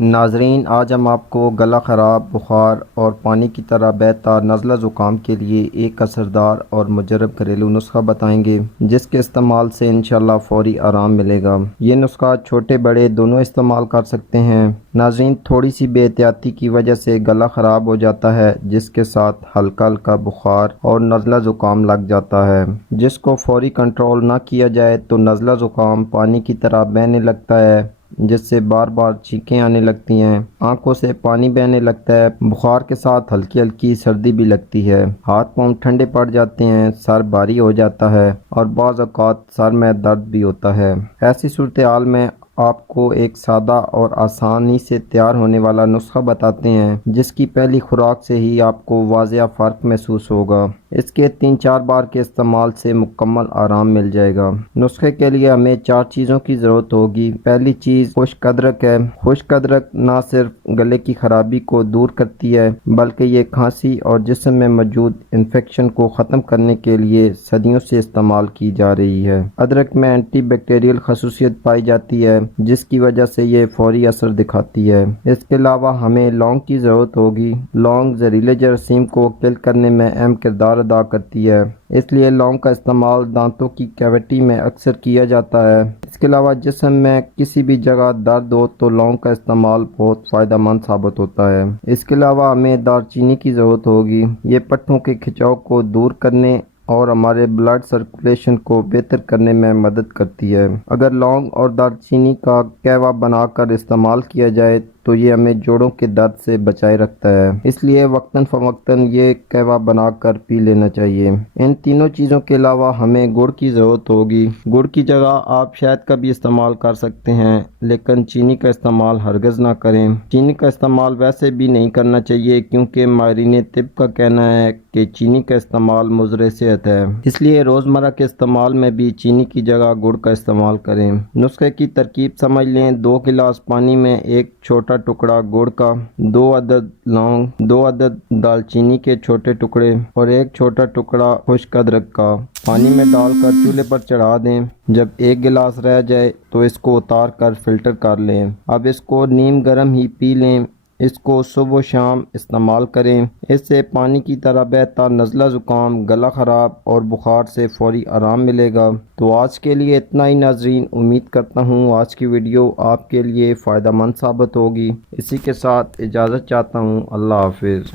ناظرین، آج ہم آپ کو گلا خراب، بخار اور پانی کی طرح بہتا نزلہ زکام کے لیے ایک اثردار اور مجرب گھریلو نسخہ بتائیں گے جس کے استعمال سے انشاءاللہ فوری آرام ملے گا۔ یہ نسخہ چھوٹے بڑے دونوں استعمال کر سکتے ہیں۔ ناظرین، تھوڑی سی بے احتیاطی کی وجہ سے گلا خراب ہو جاتا ہے جس کے ساتھ ہلکا ہلکا بخار اور نزلہ زکام لگ جاتا ہے، جس کو فوری کنٹرول نہ کیا جائے تو نزلہ زکام پانی کی طرح بہنے لگتا ہے جس سے بار بار چھینکیں آنے لگتی ہیں، آنکھوں سے پانی بہنے لگتا ہے، بخار کے ساتھ ہلکی ہلکی سردی بھی لگتی ہے، ہاتھ پاؤں ٹھنڈے پڑ جاتے ہیں، سر بھاری ہو جاتا ہے اور بعض اوقات سر میں درد بھی ہوتا ہے۔ ایسی صورتحال میں آپ کو ایک سادہ اور آسانی سے تیار ہونے والا نسخہ بتاتے ہیں جس کی پہلی خوراک سے ہی آپ کو واضح فرق محسوس ہوگا۔ اس کے 3-4 بار کے استعمال سے مکمل آرام مل جائے گا۔ نسخے کے لیے ہمیں 4 چیزوں کی ضرورت ہوگی۔ پہلی چیز خشک ادرک ہے۔ خشک ادرک نہ صرف گلے کی خرابی کو دور کرتی ہے بلکہ یہ کھانسی اور جسم میں موجود انفیکشن کو ختم کرنے کے لیے صدیوں سے استعمال کی جا رہی ہے۔ ادرک میں اینٹی بیکٹیریل خصوصیت پائی جاتی ہے جس کی وجہ سے یہ فوری اثر دکھاتی ہے۔ اس کے علاوہ ہمیں لونگ کی ضرورت ہوگی۔ لونگ زہریلے جراثیم کو کل کرنے میں اہم کردار ادا کرتی ہے، اس لیے لونگ کا استعمال دانتوں کی کیویٹی میں اکثر کیا جاتا ہے۔ اس کے علاوہ جسم میں کسی بھی جگہ درد ہو تو لونگ کا استعمال بہت فائدہ مند ثابت ہوتا ہے۔ اس کے علاوہ ہمیں دار چینی کی ضرورت ہوگی۔ یہ پٹھوں کے کھچاؤ کو دور کرنے اور ہمارے بلڈ سرکولیشن کو بہتر کرنے میں مدد کرتی ہے۔ اگر لونگ اور دار چینی کا قہوہ بنا کر استعمال کیا جائے تو یہ ہمیں جوڑوں کے درد سے بچائے رکھتا ہے، اس لیے وقتاً فوقتاً یہ قہوہ بنا کر پی لینا چاہیے۔ ان تینوں چیزوں کے علاوہ ہمیں گڑ کی ضرورت ہوگی۔ گڑ کی جگہ آپ شہد کا بھی استعمال کر سکتے ہیں لیکن چینی کا استعمال ہرگز نہ کریں۔ چینی کا استعمال ویسے بھی نہیں کرنا چاہیے کیونکہ ماہرین طب کا کہنا ہے کہ چینی کا استعمال مضر صحت ہے، اس لیے روزمرہ کے استعمال میں بھی چینی کی جگہ گڑ کا استعمال کریں۔ نسخے کی ترکیب سمجھ لیں۔ 2 گلاس پانی میں ایک چھوٹا ٹکڑا گڑ کا، 2 عدد لونگ، 2 عدد دال چینی کے چھوٹے ٹکڑے اور ایک چھوٹا ٹکڑا خشک ادرک کا پانی میں ڈال کر چولہے پر چڑھا دیں۔ جب 1 گلاس رہ جائے تو اس کو اتار کر فلٹر کر لیں۔ اب اس کو نیم گرم ہی پی لیں۔ اس کو صبح و شام استعمال کریں۔ اس سے پانی کی طرح بہتا نزلہ زکام، گلا خراب اور بخار سے فوری آرام ملے گا۔ تو آج کے لیے اتنا ہی ناظرین، امید کرتا ہوں آج کی ویڈیو آپ کے لیے فائدہ مند ثابت ہوگی۔ اسی کے ساتھ اجازت چاہتا ہوں۔ اللہ حافظ۔